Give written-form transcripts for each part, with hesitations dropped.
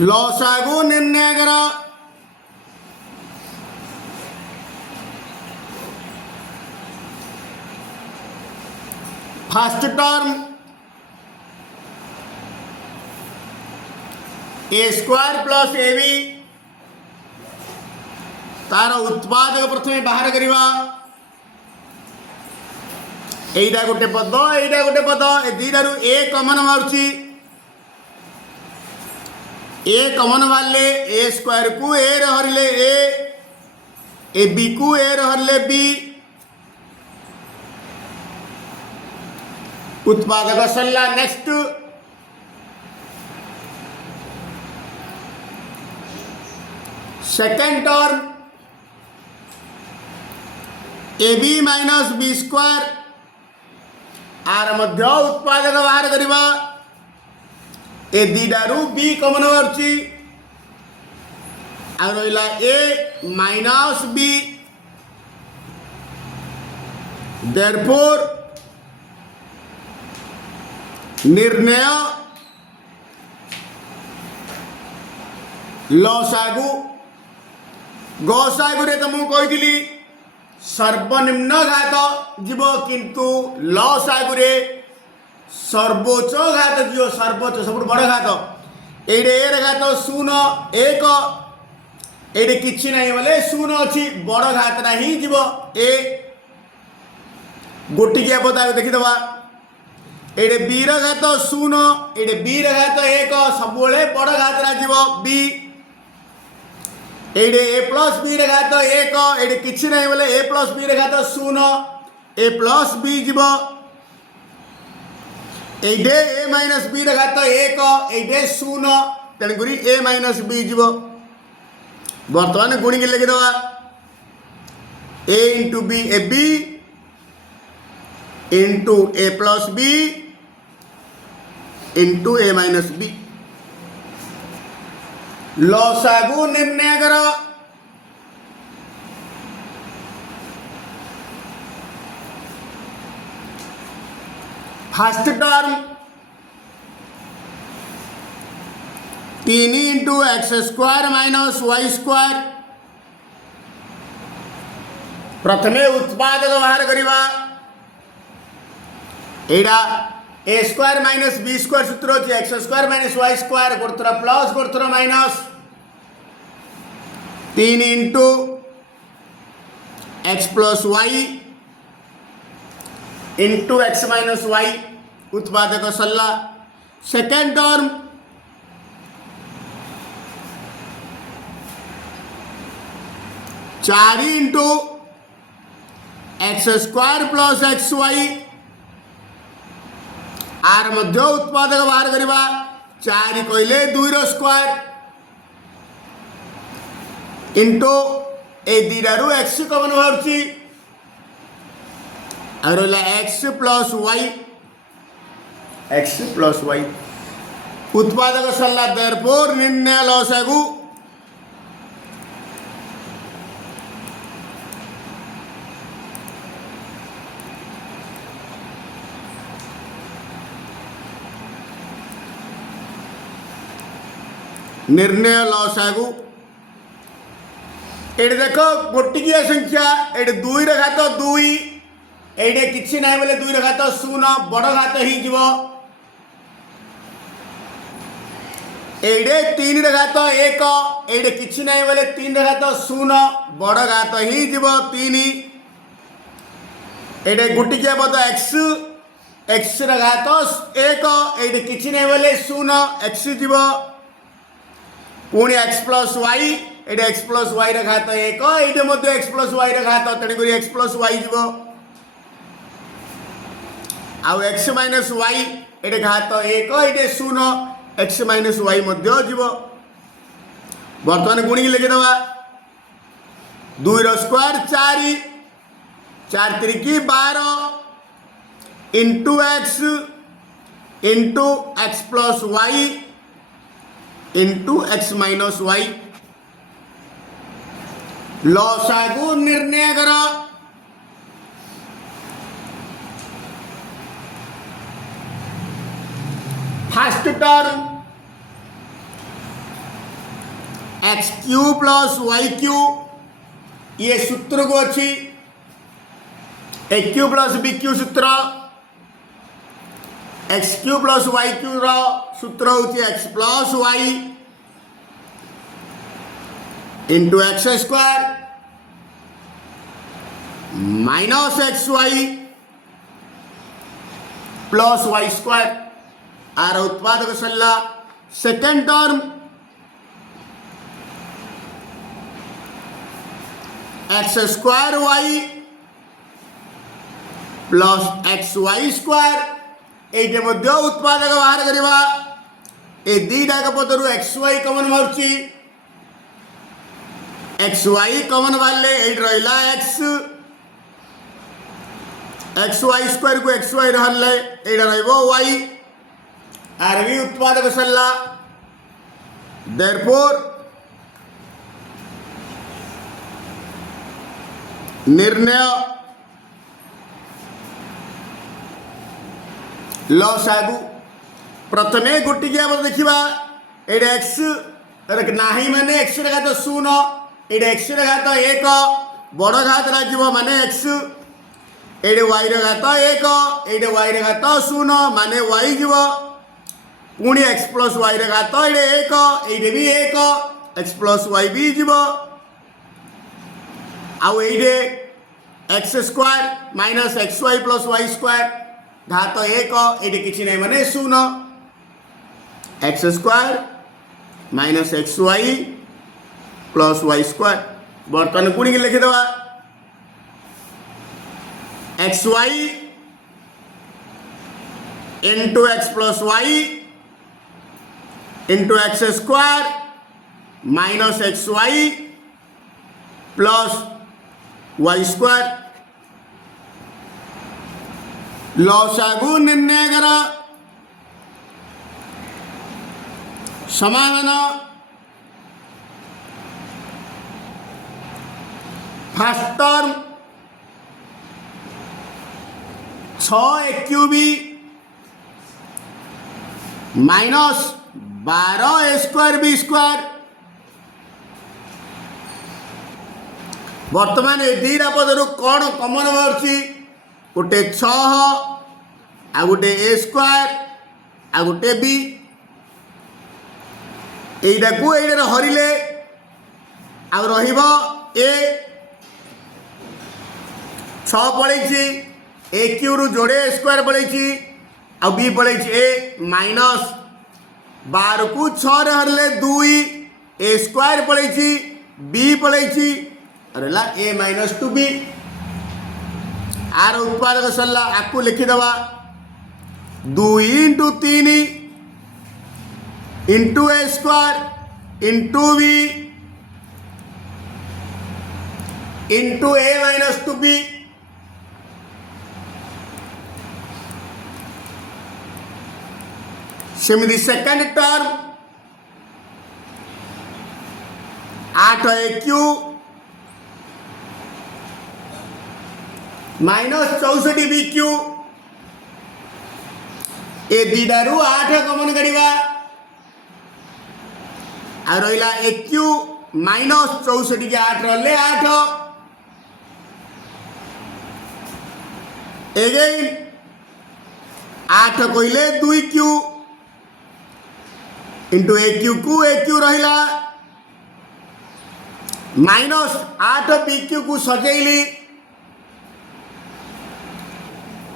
लसागु निर्णय कर। First term A square plus A B तार उत्पादक प्रथम बाहर करवा। एटा गोटे पद एटा गोटे पद ए दुईटारू ए कमन बाहर। ए कमन बाहर ए स्क्वायर को ए हरले ए बी को ए हरले बी उत्पादक सरला। Next second term a b minus b square आर मध्य उत्पादक बाहर करवा। ए दुईटारू बी कमन बाहर रहा ए माइनस बी। देयरफॉर निर्णय लसागु गसागु रे तुमको कही सर्वनिम्न घात जीव किंतु लसागु रे सर्वोच्च घात जीव। सर्वोच्च सब बड़ घात एडे ए घात शून्य एक एडे किछि नहीं बोले शून्य अच्छी बड़ घात ना ही जीव। ए गोटिकिया पद देखीदबा एडे बी घात शून्य एडे बी घात एक सब बड़ घात ना जीव बी। एडे ए प्लस बी घात एक एडे किछि नहीं बोले ए प्लस बी घात शून्य ए प्लस बी जीव। एडे ए माइनस बी घात एक एडे शून्य तेणुक ए माइनस बी जीव। बर्तमान गुणी लिखिदबा a into b a b into a plus b into a minus b. लसागु निर्णय कर। First term 3 into x square minus Y square प्रथमे उत्पादक बाहर करवा। एडा a square minus b square सूत्र अच्छे x square minus Y square गोटे प्लस गोटे minus 3 into x plus Y into x minus y उत्पादक सरला। सेकेंड टर्म चार into x square plus x Y are मध्य उत्पादक बाहर करवा। 4 कहले 2 स्क्वायर इंटू ए दुईटारू एक्स कमन बाहर एक्स प्लस वाई उत्पादक सरला। देयरफॉर निर्णय लसागु निर्णय लसागु एडे देख गोटिकिया संख्या एडे 2 घात 2 एडे किछि नाही बोले 2 घात शून्य बड़ घात ही जीव। एडे 3 घात 1 एडे किछि नाही बोले 3 घात शून्य बड़ घात ही जीव 3। एडे गोटिकिया पद एक्स एक्स घात 1 एडे किछि नाही बोले शून्य एक्स जीव। पुणी एक्स प्लस वाई एडे एक्स प्लस वाई घात 1 एडे मध्य एक्स प्लस वाई घात तेणुक एक्स प्लस वाई जीव। आउ एक्स माइनस वाई एडे घात 1 एडे शून्य एक्स माइनस वाई मध्य जीव। बर्तमान गुणी लिखिदबा 2 square 4 4 3 12 into x plus Y into x minus y. लसागु निर्णय कर। First term x cube plus y cube ये सूत्र को अच्छी a cube plus b cube सूत्र x cube plus y cube रो सूत्र होची x plus Y into x square minus x y plus y square आर उत्पादक सल्ला second term x square y plus x Y square ये उत्पादक बाहर करवा ए दीटा पदर एक्स वाई कमन बाहर एक्स वाई कमन बाहर रहा एक्स एक्स वाई स्क्वायर को एक्स वाई रहा वाई आर भी उत्पादक सल्ला देयरफॉर निर्णय लॉस आगु प्रथमे गोटी देखा ये एक्स नाही माने एक्स घात शून्य ये एक्स घात एक बड़ घात लगे माने एक्स ये वाई घात एक ये वाई घात शून्य माने वाई जीव पुणी एक्स प्लस वाई घात ये एक ये भी एक एक्स प्लस वाई भी जीव आउ ये x square minus x y plus y square घात एक ये किसी नहीं माने शून्य x square minus x y plus y square बर्तमान पुणी लिखिद x y into x plus Y into x square minus x y plus y square लसागु निर्णय कर समाधान first term 6 a cube b minus 12 a square b square बर्तमान ए दीटा पदर कौन कमन बाहर गोटे 6 आ गोटे ए स्क्वायर आ गोटे बी यहीटा को ये हरिले आ ए 6 पड़े ए क्यू रु जोड़े ए स्क्वायर पड़े आ बी पड़े ए माइनस 12 को 6 हरले 2 ए स्क्वायर पड़े बी पड़े रहा ए माइनस 2b आर उत्पादक सरला आपको लिखिदवा 2 into 3 into a square into b into a minus 2b सेमती second term 8 a cube minus 64 b cube ए दीडारू 8 कमन करिवा आ रहिला ए क्यू माइनस 64 के 8 रहले 8 एगेन 8 कहले 2 क्यू इंटू ए क्यू रहिला माइनस 8 बी क्यू को सजेइली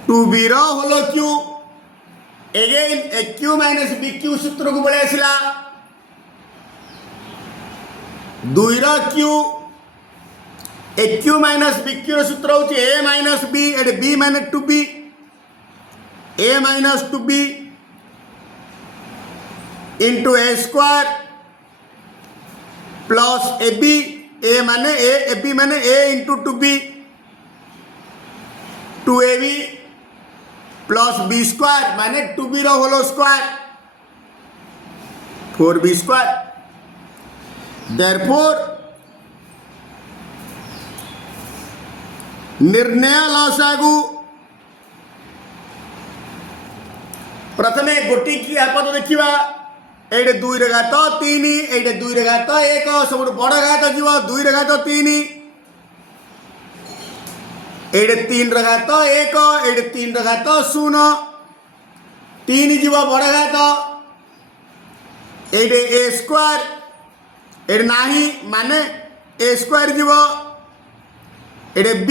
2b रो होलो cube again a cube minus b cube सूत्र को पड़े आसला 2 रो cube a cube minus b cube सूत्र होची ए माइनस बी एट b minus 2b a minus 2b into a square plus A b a माने ए बी माने a into 2b 2ab plus b square माने 2b रो होलो square 4b square therefore निर्णय लसागु प्रथमे गोटी की आपद देखिबा এইটে 2 রে ঘাত 3 এইটে 2 রে ঘাত 1 सबुठ बड़ घात जीव 2 रे घात 3 এইটে 3 रे घात 1 এইটে 3 रे घात 0 3 जीव बड़ घात এইটে a स्क्वायर এইটে नाही माने a स्क्वायर जीव এইটে b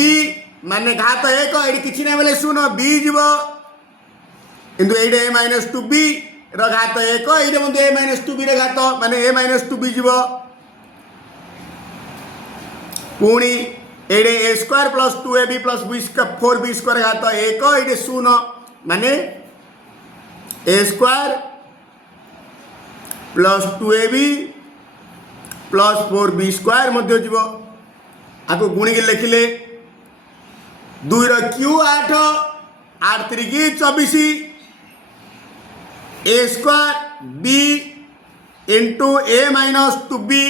माने घात 1 এইটে किछि नै बोले 0 b जीव किंतु এইটে a - 2b रो घात 1 এইটে बंधु a - 2b रे घात माने a - 2b जीव पुणी এইটে a square plus 2ab plus b square 4b square घात 1 এইটে 0 माने a square plus 2ab plus 4b square मध्य जीव आपको गुणी के लिखिले 2 रो क्यू 8 8 3 की 24 a square b into a minus 2b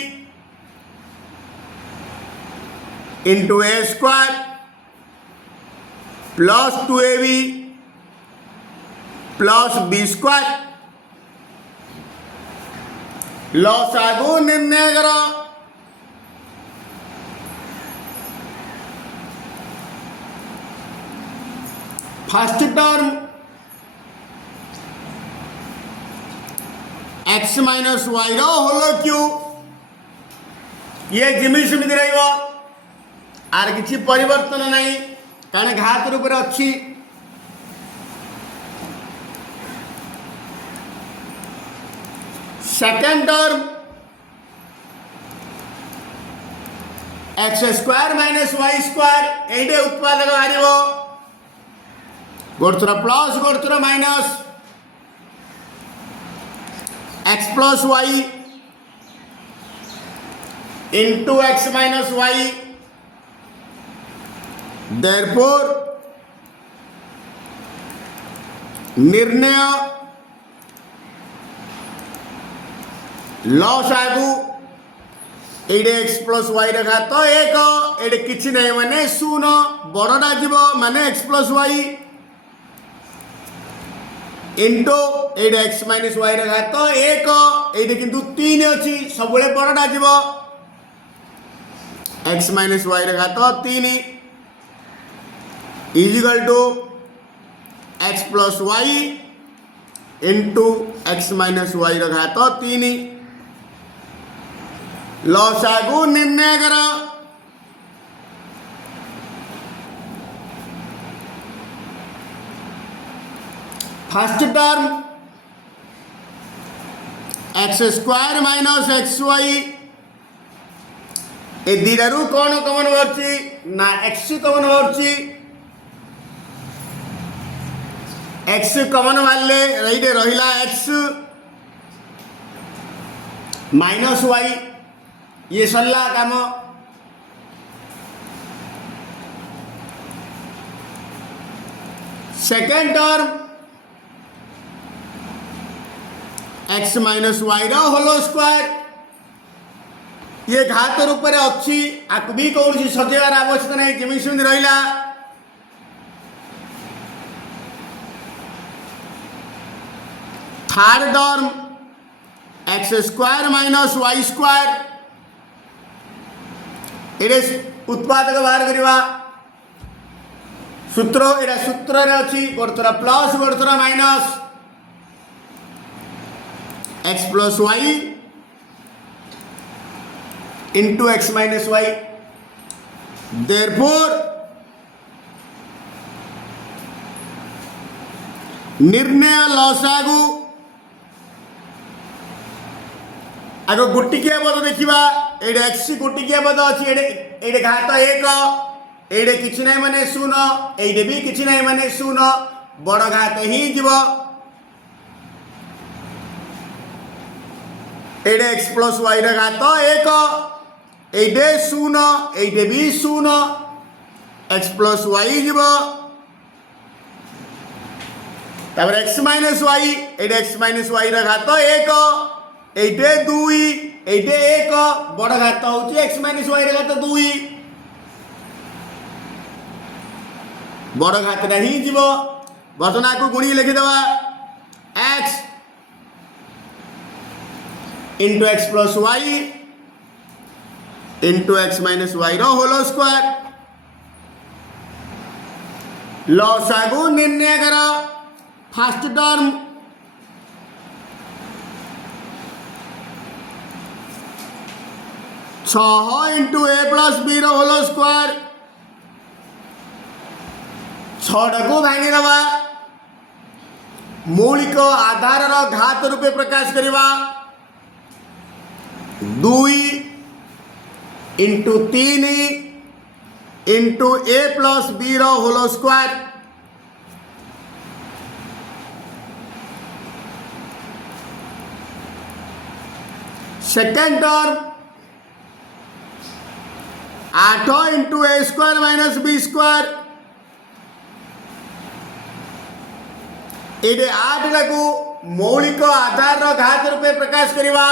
into a square plus 2ab plus b square लसागु निर्णय करो। First term x minus Y whole cube ये जिमी सेमती रहिबो आर किछि परिवर्तन नहीं कारण घात रूप में अच्छी। Second term x square minus Y square एडे उत्पादक बाहर गोटे थोड़ा प्लस गोटे थोड़ा minus x plus Y into x minus Y therefore निर्णय लसागु एडे एक्स प्लस वाई रे घात 1 एडे किछि नै माने 0 बड़टा जीव माने एक्स प्लस वाई इंटू एडे एक्स माइनस वाई रे घात 1 एडे किंतु 3 अछि सबले बड़टा जीव एक्स माइनस वाई रे घात 3 equal to x plus Y into x minus y रे घात 3 लसागु निर्णय कर। First term x square minus x y ए दीडारू कौन कमन बाहर ना एक्स कमन बाहर एक्स कमन बाहर ये रहा एक्स माइनस वाई ये सरला काम। Second term X minus Y whole square ये घात रूप में अच्छी आपको भी कौन सजेबार आवश्यकता नहीं जमी सेमती रहा। Third term x square minus Y square ये उत्पादक बाहर करवा सूत्र एटा सूत्र रे अच्छी गोटे थोड़ा प्लस गोटे थोड़ा minus x plus Y into x minus Y therefore निर्णय लसागु आग गोटिकिया पद देखा ये एक्स गोटिकिया पद अच्छी ये घात 1 ये किसी ना माने 0 ये भी किसी ना माने 0 बड़ घात ही जीव ये एक्स प्लस वाई घात 1 ये 0 ये भी 0 एक्स प्लस वाई जीव तापर एक्स माइनस वाई ये एक्स माइनस वाई घात 1 ये 2 ये 1 बड़ घात हूँ एक्स माइनस वाई घात 2 बड़ घात ही जीव बर्तमान को गुणी लिखिदे x into x plus Y into x minus Y whole square लसागु निर्णय कर first term into a plus b whole square छू भांगी दबा मौलिक आधार घात रूपे प्रकाश करवा 2 into 3 into a plus b whole square second term 8 into a square minus b square ये 8 टाकू मौलिक आधार घात रूपे प्रकाश करवा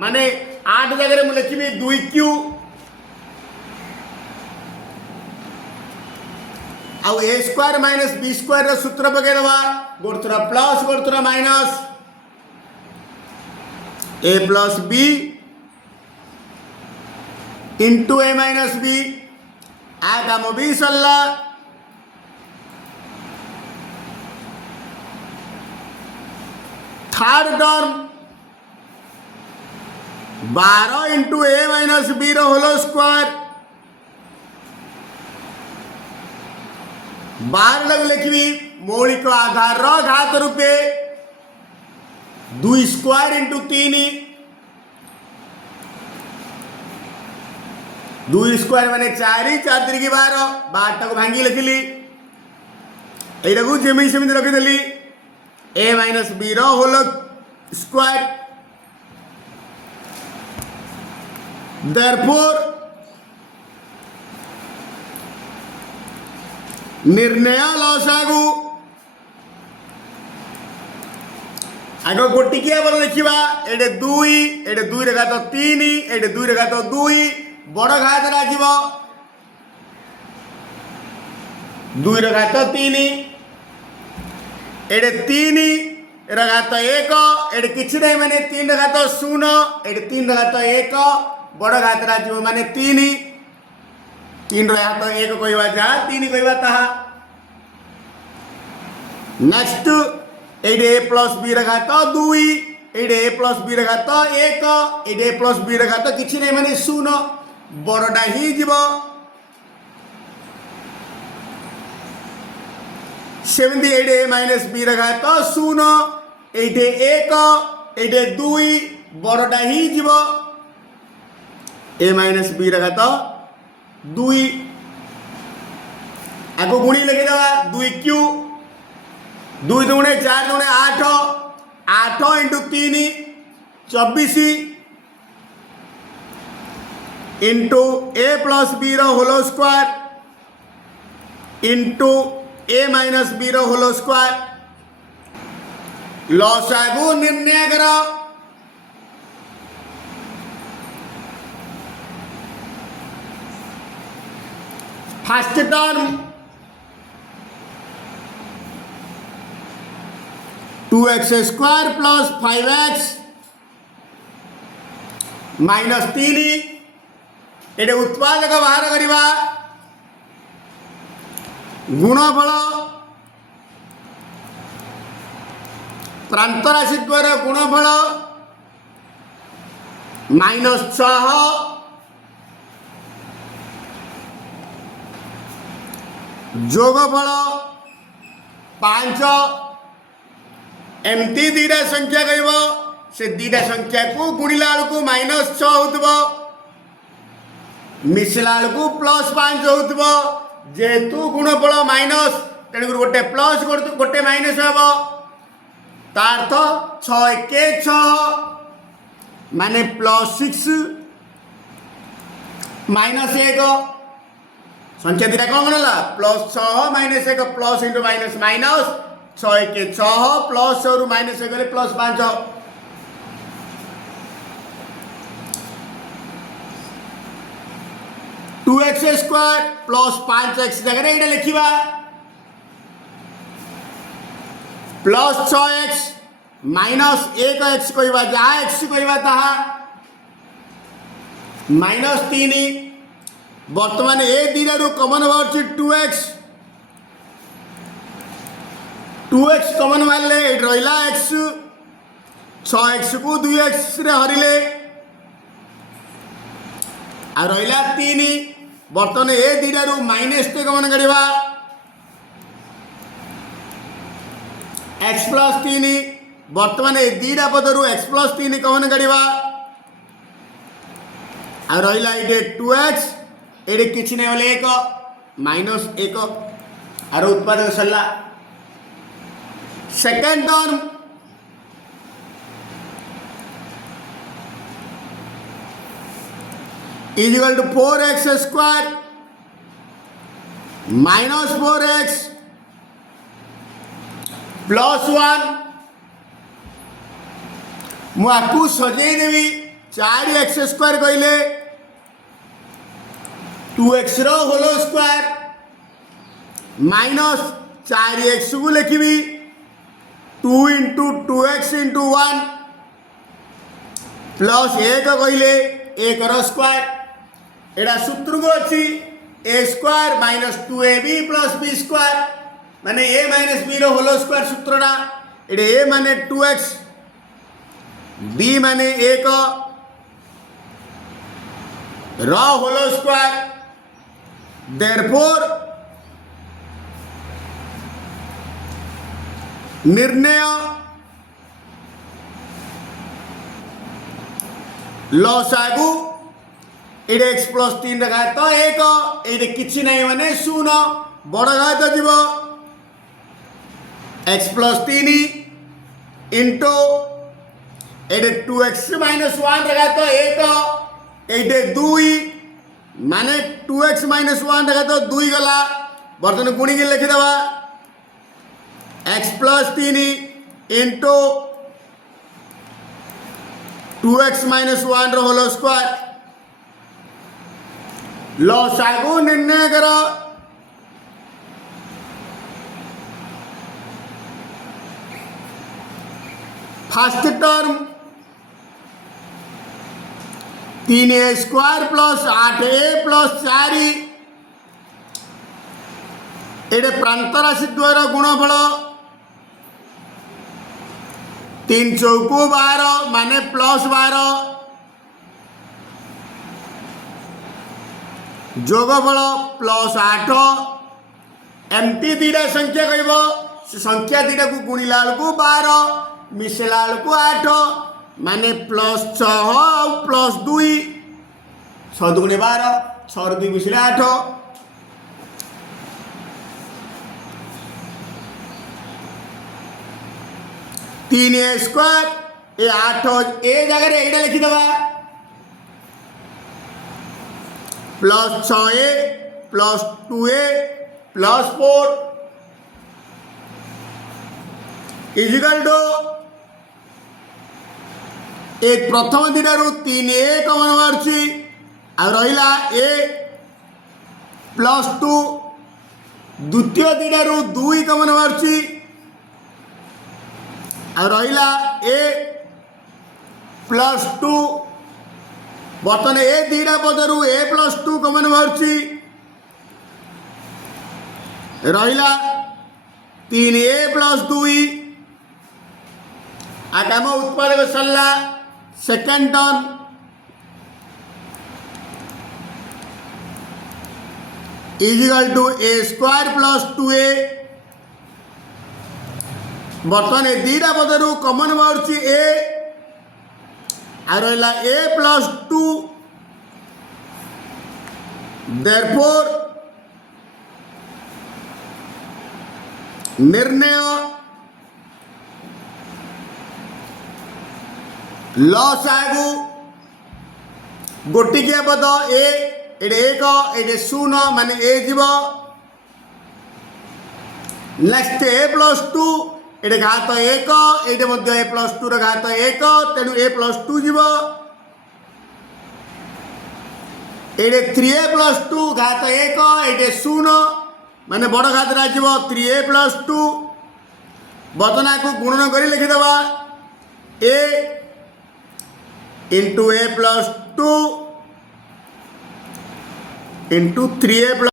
माने 8 जगह मुझे लिखी 2q आउ ए स्क्वायर माइनस बी स्क्वायर सूत्र पकईदवा गोटे थोड़ा प्लस गोटे थोड़ा minus A plus b into a minus B आ काम भी सरला third term 12 into a minus b whole square 12 लिखी मौलिक आधार घात रूपे 2 स्क्वायर इंटू 3 2 स्क्वायर माने 4 4 3 12 12 को भांगी लिखिली यटा को जमी सेमती रखीदेली a minus b whole square therefore निर्णय लसागु आग गोटिकिया बल देखा एटे 2 एटे 2 रे घात 3 एटे 2 रे घात 2 बड़ घात राजिब 2 रे घात 3 एटे 3 रे घात 1 एटे किछि नहीं माने 3 रे घात 0 एटे 3 रे घात 1 बड़ घात राजिब माने 3 3 रे घात 1 कहवा जहाँ 3 कहवा ताहा नेक्स्ट एटे ए प्लस बी रे घात 2 एटे ए प्लस बी रे घात 1 एटे ए प्लस बी रे घात किछि नहीं माने 0 बड़टा ही जीव सेमती एटे ए माइनस बी रे घात 0 एटे 1 एटे 2 बड़टा ही जीव ए माइनस बी रे घात 2 आगो गुणी लिखिदेवा 2q 2 दूणे 4 दूणे 8 8 into 3 24 into a plus b whole square into a minus b whole square लसागु निर्णय कर first term 2x square plus 5x minus 3 ये उत्पादक बाहर करवा गुणफल प्रांतराशि द्वारा गुणफल माइनस 6 जोगफल 5 एमती दीटा संख्या कह से दीटा संख्या को गुणिला को माइनस 6 हो मिसला को प्लस 5 हो जेहेतु गुणफल माइनस तेणुक गोटे प्लस गोटे माइनस हम तार्थ 6 1 6 माने प्लस 6 माइनस 1 संख्या दीटा कौन गला plus 6 minus 1 plus into minus minus 6 1 6 plus 6 रु माइनस 1 गले plus 5 2x square plus 5x जगह ये लिखा प्लस 6x माइनस एक एक्स कहवा जहाँ एक्स कहवा ताहा -3 बर्तमान ए दुईटू कमन बाहर 2x 2x कमन मारे ये रहा एक्स 6x को 2x रे हरिले आ रहा 3 बर्तमान ए दुईटू -2 कमन काढ़ा x + 3 बर्तमान ए दुईटा पदर x + 3 कमन काढ़ा आ रहा ये 2x ये किसी नहीं बोले 1 -1 आर उत्पादक सरला second term equal to 4x square -4x +1 मुझे सजेदेवी 4x स्क्वायर कहले 2x होल स्क्वायर -4x को लिखी 2 × 2x × 1 प्लस 1 कहले 1 स्क्वायर एटा सूत्र को अच्छी a square -2ab + b square माने a - b होल स्क्वायर सूत्रटा ये a माने 2x b माने 1 होल स्क्वायर देयरफॉर निर्णय लसागु ये x + 3 रखा तो 1 ये किसी नहीं माने 0 बड़ घात जीव x + 3 इंटू ये 2x - 1 रखा तो 1 ये 2 माने 2x - 1 रखा तो 2 गला बर्तन गुणी के लिखिदेवा x + 3 into 2x - 1 whole square लसागु निर्णय कर first term 3a square + 8a + 4 ये प्रांत राशि द्वारा गुणफल 3 चौको 12 माने +12 जोगफल +8 एमती दुईटा संख्या कह संख्या दुईटा को गुणिला बेलू 12 मिसेला बेलू 8 माने +6 +2 6 × 12 6 2 मिसेले 8 3a स्क्वायर ये 8 ए जगह ये लिखिदेवा +6a + 2a + 4 इजिकल टू एक प्रथम दुईटू 3a कमन बाहर आ रहा a + 2 द्वितीय दुईटू 2 कमन बाहर आ रहा a + 2 बर्तमान ए दुईटा पदर a + 2 कमन बाहर रहा 3a + 2 आम उत्पादक सरला second term equal to a square + 2a बर्तमान ए दुईटा पदर कमन बाहर a आ रहा a + 2 देयरफॉर निर्णय लसागु गोटिकिया पद ए 1 ये 0 माने ए जीव नेक्स्ट a + 2 ये घात 1 ये a + 2 घात 1 तेणु a + 2 जीव ये 3a + 2 घात 1 ये 0 माने बड़ घात जीव 3a + 2 बर्तमान को गुणन कर लिखिदेवा ए into a plus 2 into 3a plus